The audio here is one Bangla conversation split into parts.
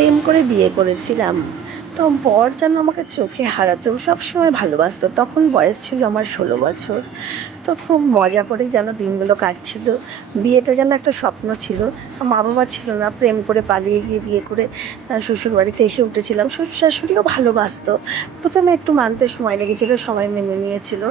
প্রেম করে বিয়ে করেছিলাম। তো বর যেন আমাকে চোখে হারাতো, সবসময় ভালোবাসতো। তখন বয়স ছিল আমার ১৬ বছর। তো খুব মজা করেই যেন দিনগুলো কাটছিল। বিয়েটা যেন একটা স্বপ্ন ছিল। মা-বাবা ছিল না, প্রেম করে পালিয়ে গিয়ে বিয়ে করে শ্বশুরবাড়িতে এসে উঠেছিলাম। শ্বশুর-শাশুড়িও ভালোবাসতো। ১ম এ একটু মানতে সময় লেগেছিল, সবাই মেনে নিয়েছিল।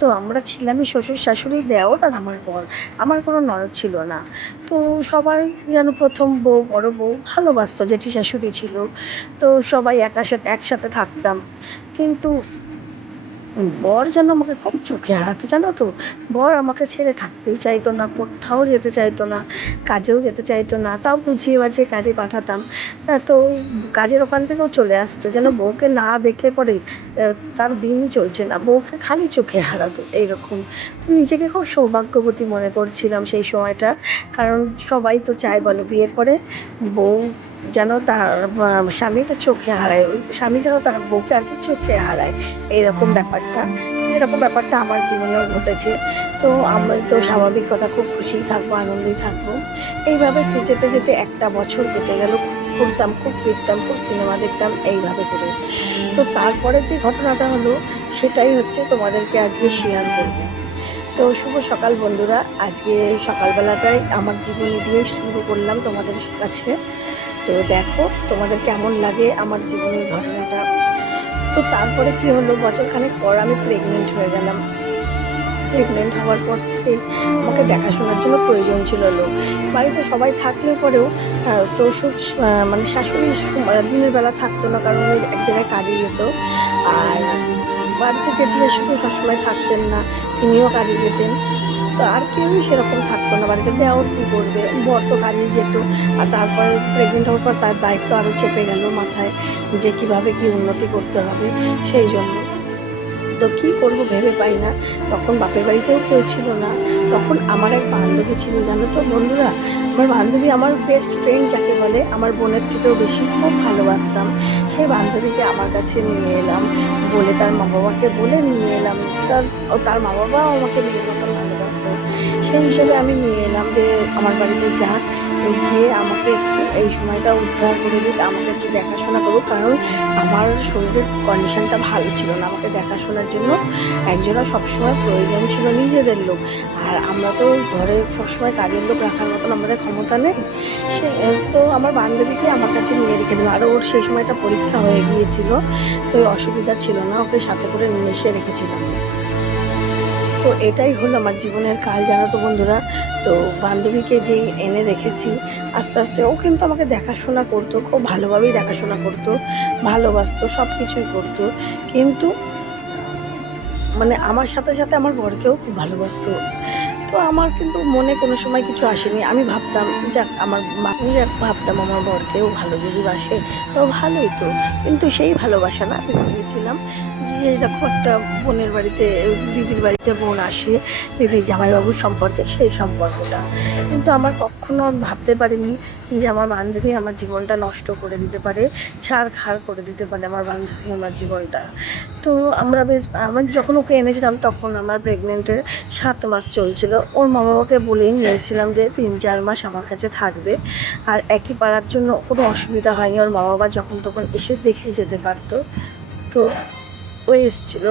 তো আমরা ছিলামই শ্বশুর-শাশুড়ি, দেওর আর আমার বর। আমার কোনো ননদ ছিল না। তো সবাই যেন ১ম বউ, বড় বউ ভালোবাসতো, জেঠি শাশুড়ি ছিল। তো সবাই একসাথে থাকতাম। কিন্তু বর যেন আমাকে খুব চোখে হারাতো, জানো তো? বর আমাকে ছেড়ে থাকতেই চাইতো না, কোথাও যেতে চাইতো না, কাজেও যেতে চাইতো না। তাও বুঝিয়ে বাঝিয়ে কাজে পাঠাতাম। তো কাজের ওখান থেকেও চলে আসতো। যেন বউকে না দেখলে পরে তার দিনই চলছে না। বউকে খালি চোখে হারাতো, এইরকম। তো নিজেকে খুব সৌভাগ্যবতী মনে করছিলাম সেই সময়টা। কারণ সবাই তো চায় বলো বিয়ের পরে বউ যেন তার স্বামীকে চোখে হারায়। ওই স্বামী যেন তার বউকে আর কি চোখে হারায়। এরকম ব্যাপারটা আমার জীবনেও ঘটেছে। তো আমি তো স্বাভাবিক কথা, খুব খুশিই থাকবো, আনন্দেই থাকবো। এইভাবে যেতে যেতে একটা বছর কেটে গেল। খুব ঘুরতাম, খুব ফিরতাম, খুব সিনেমা দেখতাম এইভাবে করে। তো তারপরে যে ঘটনাটা হলো সেটাই হচ্ছে তোমাদেরকে আজকে শেয়ার করব। তো শুভ সকাল বন্ধুরা। আজকে সকালবেলাটাই আমার জীবনী দিয়ে শুরু করলাম তোমাদের কাছে। তো দেখো তোমাদের কেমন লাগে আমার জীবনের ঘটনাটা। তো তারপরে কি হলো, বছরখানেক পর আমি প্রেগনেন্ট হয়ে গেলাম। প্রেগনেন্ট হওয়ার পর থেকেই আমাকে দেখাশোনার জন্য প্রয়োজন ছিল লোক। বাড়িতে সবাই থাকলেও পরেও তো মানে শাশুড়ি দিনের বেলা থাকতো না, কারণ উনি এক জায়গায় কাজে যেত। আর বাড়িতে জেঠি শাশুড়ি সবসময় থাকতেন না, তিনিও কাজে যেতেন। তো আর কেউই সেরকম থাকতো না বাড়িতে। দেওর কী করবে, বর তো কাজে যেত। আর তারপরে প্রেগনেন্ট হওয়ার পর তার দায়িত্ব আরও চেপে গেল মাথায়, যে কীভাবে কী উন্নতি করতে হবে সেই জন্য। তো কী করবো ভেবে পাই না। তখন বাপের বাড়িতেও কেউ ছিল না। তখন আমার এক বান্ধবী ছিল, জানো তো বন্ধুরা? আমার বান্ধবী, আমার বেস্ট ফ্রেন্ড যাকে বলে, আমার বোনের থেকেও বেশি খুব ভালোবাসতাম। সেই বান্ধবীকে আমার কাছে নিয়ে এলাম, বলে তার মা বাবাকে বলে নিয়ে এলাম। তার মা বাবাও আমাকে মেয়ের মতন ভালোবাসতো। সেই হিসেবে আমি নিয়ে এলাম যে আমার বাড়িতে যাক, গিয়ে আমাকে একটু এই সময়টা উদ্ধার করে দিক, আমাকে একটু দেখাশোনা করুক। কারণ আমার শরীরের কন্ডিশনটা ভালো ছিল না, আমাকে দেখাশোনার জন্য একজনের সবসময় প্রয়োজন ছিল, নিজেদের লোক। আর আমরা তো ঘরে সবসময় কাজের লোক রাখার মতন আমাদের ক্ষমতা নেই। সে তো আমার বান্ধবীকে আমার কাছে নিয়ে রেখে দিল। আর ওর সেই সময়টা পরীক্ষা হয়ে গিয়েছিল, তো ওই অসুবিধা ছিল না, ওকে সাথে করে নিয়ে এসে রেখেছিলাম। তো এটাই হলো আমার জীবনের কাল, জানো তো বন্ধুরা। তো বান্ধবীকে যেই এনে রেখেছি, আস্তে আস্তে ও কিন্তু আমাকে দেখাশোনা করতো, খুব ভালোভাবেই দেখাশোনা করতো, ভালোবাসতো, সব কিছুই করতো। কিন্তু মানে আমার সাথে সাথে আমার বরকেও খুব ভালোবাসতো। তো আমার কিন্তু মনে কোনো সময় কিছু আসেনি। আমি ভাবতাম ভাবতাম আমার বরকেও ভালো যদি বাসে তো ভালোই তো। কিন্তু সেই ভালোবাসা না, আমি ভেবেছিলাম যে এরকম একটা বোনের বাড়িতে, দিদির বাড়িতে বোন আসে, দিদির জামাইবাবুর সম্পর্কে, সেই সম্পর্কটা। কিন্তু আমার কখনো ভাবতে পারিনি যে আমার বান্ধবী আমার জীবনটা নষ্ট করে দিতে পারে, ছারখার করে দিতে পারে আমার বান্ধবী আমার জীবনটা। তো আমি যখন ওকে এনেছিলাম তখন আমার প্রেগনেন্টের ৭ মাস চলছিল। ওর মা বাবাকে বলেই নিয়েছিলাম যে ৩-৪ মাস আমার কাছে থাকবে। আর একই পাড়ার জন্য কোনো অসুবিধা হয়নি। ওর মা বাবা যখন তখন এসে দেখে যেতে পারতো। তো ও এসেছিল,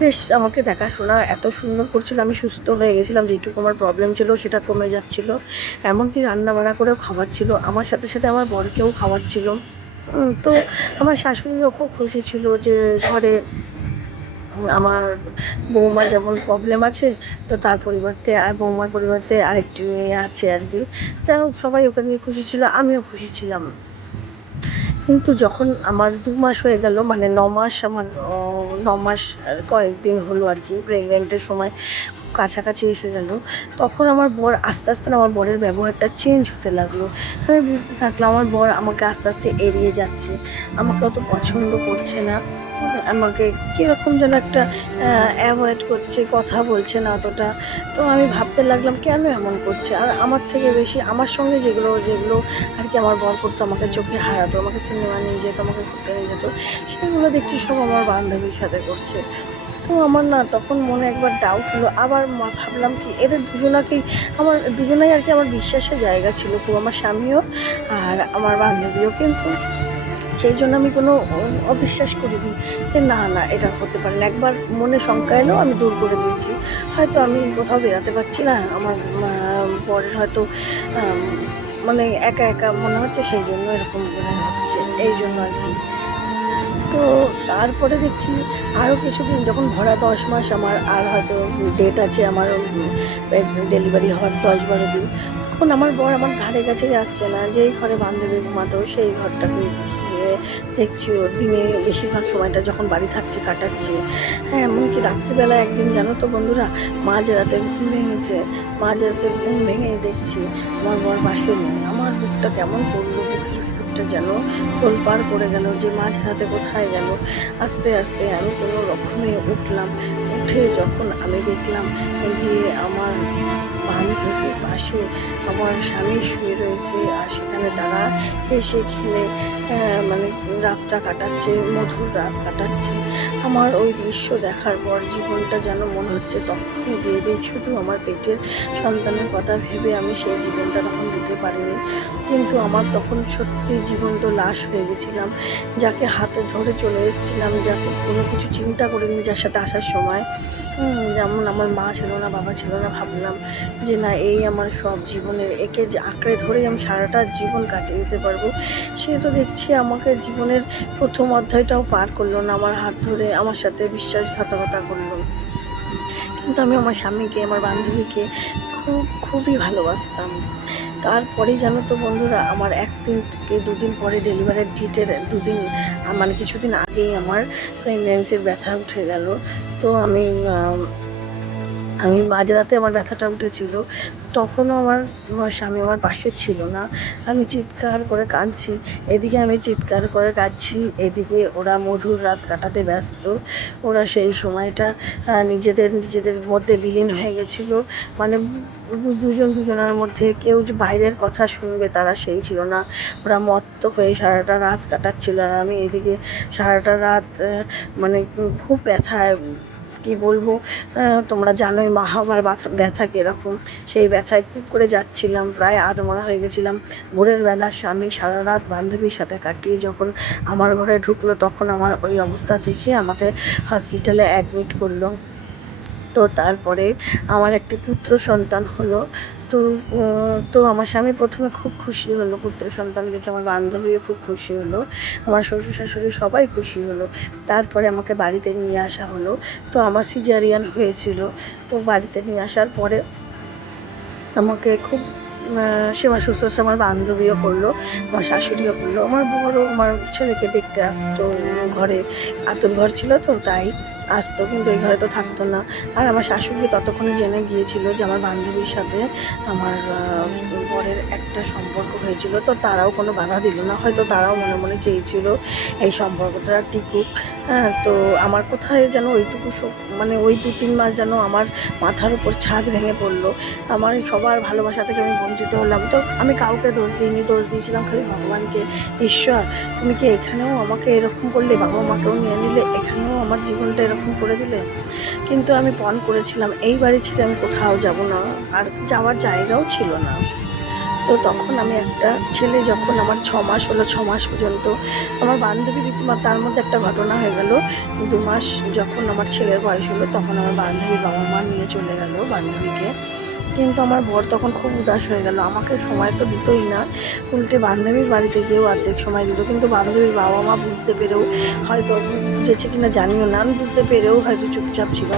বেশ আমাকে দেখাশোনা এত সুন্দর করছিল, আমি সুস্থ হয়ে গেছিলাম। যেটুকু আমার প্রবলেম ছিল সেটা কমে যাচ্ছিল। এমনকি রান্নাবান্না করেও খাওয়াচ্ছিল, আমার সাথে সাথে আমার বরকেও খাওয়াচ্ছিল। তো আমার শাশুড়িও খুব খুশি ছিল যে ঘরে আমার বৌমা যেমন প্রবলেম আছে, তো তার পরিবর্তে আর বৌমার পরিবর্তে আরেকটি মেয়ে আছে আর কি। যাই হোক, সবাই ওকে নিয়ে খুশি ছিল, আমিও খুশি ছিলাম। কিন্তু যখন আমার ২ মাস হয়ে গেল, মানে ৯ মাস, আমার ৯ মাস আর কয়েকদিন হলো আর কি, প্রেগনেন্টের সময় কাছাকাছি এসে গেল, তখন আমার বর আস্তে আস্তে না, আমার বরের ব্যবহারটা চেঞ্জ হতে লাগলো। আমি বুঝতে থাকলাম আমার বর আমাকে আস্তে আস্তে এড়িয়ে যাচ্ছে, আমাকে অত পছন্দ করছে না। আমাকে কীরকম যেন একটা অ্যাভয়েড করছে, কথা বলছে না অতটা। তো আমি ভাবতে লাগলাম কেন এমন করছে। আর আমার থেকে বেশি আমার সঙ্গে যেগুলো যেগুলো আর কি আমার বর করতো, আমাকে চোখে হারাতো, আমাকে সিনেমা নিয়ে যেত, আমাকে ঘুরতে নিয়ে যেত, সেগুলো দেখছি সব আমার বান্ধবীর সাথে করছে। তো আমার না তখন মনে একবার ডাউট হলো, আবার ভাবলাম কি এদের দুজনাকেই আমার দুজনেই আর কি আমার বিশ্বাসের জায়গা ছিল খুব, আমার স্বামীও আর আমার বান্ধবীও। কিন্তু সেই জন্য আমি কোনো অবিশ্বাস করিনি যে না না এটা হতে পারে না। একবার মনে শঙ্কা এলেও আমি দূর করে দিয়েছি। হয়তো আমি কোথাও বেরাতে পারছি না, আমার বরের হয়তো মানে একা একা মনে হচ্ছে, সেই জন্য এরকম মনে হচ্ছে, এই জন্য আর কি। তো তারপরে দেখছি আরও কিছুদিন যখন ভরা 10 মাস আমার, আর হয়তো ডেট আছে আমার ডেলিভারি হওয়ার 10-12 দিন, তখন আমার বর আমার ধারে কাছে আসছে না। যেই ঘরে বান্ধবী ঘুমাতো সেই ঘরটাতে গিয়ে দেখছি ও দিনে বেশিরভাগ সময়টা যখন বাড়ি থাকছে কাটাচ্ছে। হ্যাঁ, এমনকি রাত্রিবেলা একদিন জানো তো বন্ধুরা, মাঝরাতে ঘুম ভেঙেছে, মাঝরাতে ঘুম ভেঙে দেখছি আমার বর পাশে নেই। আমার বুকটা কেমন করলো, বুকের ভিতরটা যেন তোলপাড় করে গেল যে মাঝরাতে কোথায় গেল। আস্তে আস্তে আমি কোনো রকমে উঠলাম, উঠে যখন আমি দেখলাম যে আমার বান্ধবীর পাশে আমার স্বামী শুয়ে রয়েছে, আর সেখানে তারা হেসে খেলে মানে রাতটা কাটাচ্ছে, মধুর রাত কাটাচ্ছে। আমার ওই দৃশ্য দেখার পর জীবনটা যেন মনে হচ্ছে তখনই দিয়ে দিই। শুধু আমার পেটের সন্তানের কথা ভেবে আমি সেই জীবনটা তখন দিতে পারিনি, কিন্তু আমার তখন সত্যি জীবন্ত লাশ হয়ে গেছিলাম। যাকে হাতে ধরে চলে এসেছিলাম, যাকে কোনো কিছু চিন্তা করিনি, যার সাথে আসার সময় যেমন আমার মা ছিল না, বাবা ছিল না, ভাবলাম যে না এই আমার সব জীবনের, একে যে আঁকড়ে ধরেই আমি সারাটা জীবন কাটিয়ে দিতে পারবো। সে তো দেখছি আমাকে জীবনের প্রথম অধ্যায়টাও পার করলো না, আমার হাত ধরে আমার সাথে বিশ্বাসঘাতকতা করলো। কিন্তু আমি আমার স্বামীকে, আমার বান্ধবীকে খুবই ভালোবাসতাম। তারপরেই জানো তো বন্ধুরা, আমার 1 দিন কি 2 দিন পরে ডেলিভারির ডেটের 2 দিন মানে কিছুদিন আগেই আমার প্রেগন্যান্সির ব্যথা উঠে গেল। তো আমি মাঝরাতে আমার ব্যথাটা উঠেছিল, তখনও আমার স্বামী আমার পাশে ছিল না। আমি চিৎকার করে কাঁদছি, এদিকে আমি চিৎকার করে কাঁদছি, এদিকে ওরা মধুর রাত কাটাতে ব্যস্ত। ওরা সেই সময়টা নিজেদের মধ্যে বিলীন হয়ে গেছিলো। মানে দুজনের মধ্যে কেউ যে বাইরের কথা শুনবে তারা সেই ছিল না। ওরা মত্ত হয়ে সারাটা রাত কাটাচ্ছিল, আর আমি এদিকে সারাটা রাত মানে খুব ব্যথায়, কী বলবো, তোমরা জানোই মা আমার ব্যথা কীরকম, সেই ব্যথায় খুব করে যাচ্ছিলাম, প্রায় আধমরা হয়ে গেছিলাম। ভোরের বেলা স্বামী সারা রাত বান্ধবীর সাথে কাটিয়ে যখন আমার ঘরে ঢুকলো, তখন আমার ওই অবস্থা দেখে আমাকে হসপিটালে অ্যাডমিট করলো। তো তারপরে আমার একটি পুত্র সন্তান হলো। তো তো আমার স্বামী প্রথমে খুব খুশি হলো পুত্র সন্তান দেখে, আমার বান্ধবীও খুব খুশি হলো, আমার শ্বশুর শাশুড়ি সবাই খুশি হলো। তারপরে আমাকে বাড়িতে নিয়ে আসা হলো। তো আমার সিজারিয়ান হয়েছিল। তো বাড়িতে নিয়ে আসার পরে আমাকে খুব সেবা শুশ্রূষা আমার বান্ধবীও করলো, আমার শাশুড়িও করলো, আমার বড়ও আমার ছেলেকে দেখতে আসতো ঘরে, আতুর ঘর ছিল তো তাই আসতো, কিন্তু এই ঘরে তো থাকতো না। আর আমার শাশুড়ি ততক্ষণে জেনে গিয়েছিল যে আমার বান্ধবীর সাথে আমার বরের একটা সম্পর্ক হয়েছিল। তো তারাও কোনো বাধা দিল না, হয়তো তারাও মনে মনে চেয়েছিল এই সম্পর্কটা টিকুক। তো আমার কোথায় যেন ওইটুকু মানে ওই 2-3 মাস যেন আমার মাথার উপর ছাদ ভেঙে পড়লো। আমার সবার ভালোবাসা থেকে আমি বঞ্চিত হলাম। তো আমি কাউকে দোষ দিইনি, দোষ দিয়েছিলাম খালি ভগবানকে। ঈশ্বর, তুমি কি এখানেও আমাকে এরকম করলে, বাবা মাকেও নিয়ে নিলে, এখানেও আমার জীবনটা এরকম করে দিলে। কিন্তু আমি পণ করেছিলাম এই বাড়ি ছেড়ে আমি কোথাও যাব না, আর যাওয়ার জায়গাও ছিল না। তো তখন আমি একটা ছেলে, যখন আমার 6 মাস হলো, 6 মাস পর্যন্ত আমার বান্ধবী তার মধ্যে একটা ঘটনা হয়ে গেল। 2 মাস যখন আমার ছেলের বয়স হলো, তখন আমার বান্ধবীর বাবা মা নিয়ে চলে গেল বান্ধবীকে। কিন্তু আমার বর তখন খুব উদাস হয়ে গেল, আমাকে সময় তো দিতই না, উল্টে বান্ধবীর বাড়িতে গিয়েও অর্ধেক সময় দিত। কিন্তু বান্ধবীর বাবা মা বুঝতে পেরেও, হয়তো বুঝেছে কিনা জানিও না, বুঝতে পেরেও হয়তো চুপচাপ ছিল।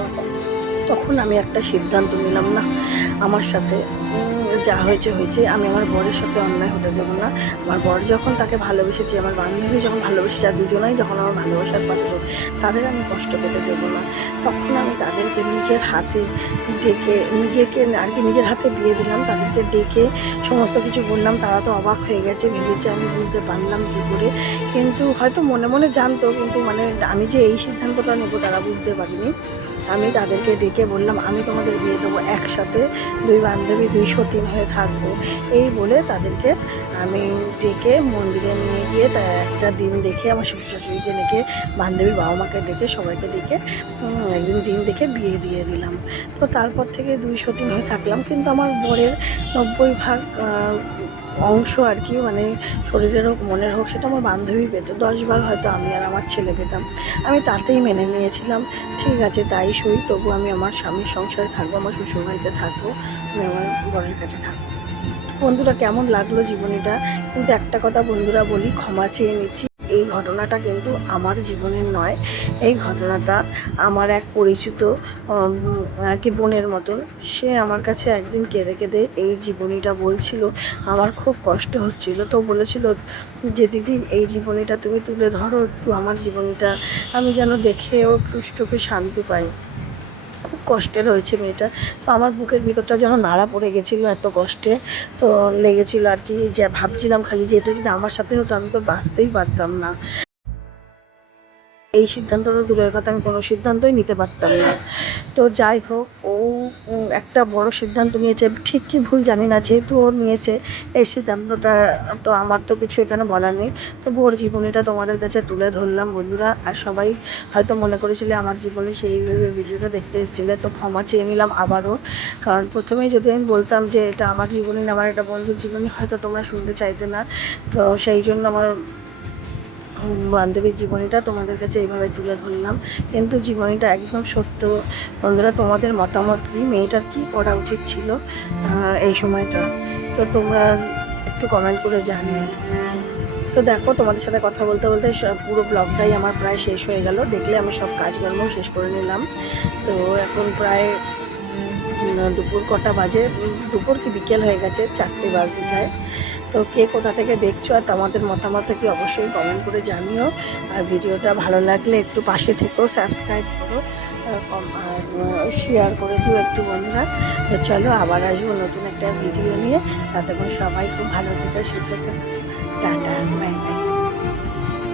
তখন আমি একটা সিদ্ধান্ত নিলাম, না আমার সাথে যা হয়েছে হয়েছে, আমি আমার বরের সাথে অন্যায় হতে দেবো না। আমার বর যখন তাকে ভালোবেসেছে, আমার বান্ধবী যখন ভালোবেসেছে, আর দুজনাই যখন আমার ভালোবাসার পাত্র, তাদের আমি কষ্ট পেতে দেবো না। তখন আমি তাদেরকে নিজের হাতে ডেকে, নিজেকে আর কি নিজের হাতে বিয়ে দিলাম, তাদেরকে ডেকে সমস্ত কিছু বললাম। তারা তো অবাক হয়ে গেছে, ভেবেছে আমি বুঝতে পারলাম কী করে, কিন্তু হয়তো মনে মনে জানতো, কিন্তু মানে আমি যে এই সিদ্ধান্তটা নেবো তারা বুঝতে পারিনি। আমি তাদেরকে ডেকে বললাম আমি তোমাদের বিয়ে দেবো, একসাথে দুই বান্ধবী 2 সতীন হয়ে থাকবো। এই বলে তাদেরকে আমি ডেকে মন্দিরে নিয়ে গিয়ে একটা দিন দেখে আমার শ্বশুর শাশুড়িকে ডেকে বান্ধবীর বাবা মাকে ডেকে সবাইকে ডেকে একদিন দিন দেখে বিয়ে দিয়ে দিলাম। তো তারপর থেকে 2 সতীন হয়ে থাকলাম, কিন্তু আমার বরের 90% অংশ আর কি, মানে শরীরের হোক মনের হোক, সেটা আমার বান্ধবী পেত। 10 ভাগ হয়তো আমি আর আমার ছেলে পেতাম। আমি তাতেই মেনে নিয়েছিলাম, ঠিক আছে তাই সই, তবু আমি আমার স্বামীর সংসারে থাকবো, আমার শ্বশুরবাড়িতে থাকবো, আমি আমার বরের কাছে থাকবো। বন্ধুরা, কেমন লাগলো জীবনীটা? কিন্তু একটা কথা বন্ধুরা বলি, ক্ষমা চেয়ে নিচ্ছি। এই ঘটনাটা কিন্তু আমার জীবনের নয়, এই ঘটনাটা আমার এক পরিচিত আর কি বোনের মতন। সে আমার কাছে একদিন কেঁদে কেঁদে এই জীবনীটা বলছিল, আমার খুব কষ্ট হচ্ছিল। তো বলেছিল যে দিদি এই জীবনীটা তুমি তুলে ধরো একটু, আমার জীবনীটা আমি যেন দেখেও একটু চোখে শান্তি পাই। খুব কষ্টের হয়েছে মেয়েটা। তো আমার বুকের ভিতরটা যেন নাড়া পড়ে গেছিলো এত কষ্টে। তো লেগেছিলো আর কি, যে ভাবছিলাম খালি যে এটা যদি আমার সাথে হতো আমি তো বাঁচতেই পারতাম না। এই সিদ্ধান্তটা দূরের কথা, আমি কোনো সিদ্ধান্তই নিতে পারতাম না। তো যাই হোক, ও একটা বড় সিদ্ধান্ত নিয়েছে, ঠিক কি ভুল জানি না, যেহেতু ও নিয়েছে এই সিদ্ধান্তটা, তো আমার তো কিছু এখানে বলার নেই। তবু ওর জীবনীটা তোমাদের কাছে তুলে ধরলাম বন্ধুরা। আর সবাই হয়তো মনে করেছিলে আমার জীবনে সেই ভিডিওটা দেখতে এসেছিলে, তো ক্ষমা চেয়ে নিলাম আবারও। কারণ প্রথমেই যদি আমি বলতাম যে এটা আমার জীবনী না আমার একটা বন্ধুর জীবনী, হয়তো তোমরা শুনতে চাইতে না। তো সেই জন্য আমার বান্ধবীর জীবনীটা তোমাদের কাছে এইভাবে তুলে ধরলাম। কিন্তু জীবনীটা একদম সত্য। বন্ধুরা, তোমাদের মতামত কী, মেয়েটার কী করা উচিত ছিল এই সময়টা, তো তোমরা একটু কমেন্ট করে জানিও। তো দেখো, তোমাদের সাথে কথা বলতে বলতে পুরো ব্লগটাই আমার প্রায় শেষ হয়ে গেল। দেখলে আমি সব কাজকর্ম শেষ করে নিলাম। তো এখন প্রায় দুপুর কটা বাজে, দুপুর কি বিকেল হয়ে গেছে, 4টে বাজতে যায়। তো কে কোথা থেকে দেখছো আর তোমাদের মতামত কি অবশ্যই কমেন্ট করে জানিও। আর ভিডিওটা ভালো লাগলে একটু পাশে থেকেও সাবস্ক্রাইব করো আর শেয়ার করে দিও একটু বন্ধুরা। তো চলো আবার আসবো নতুন একটা ভিডিও নিয়ে। ততক্ষণ সবাই খুব ভালো থেকো, সুস্থ থেকো। Tata, bye bye.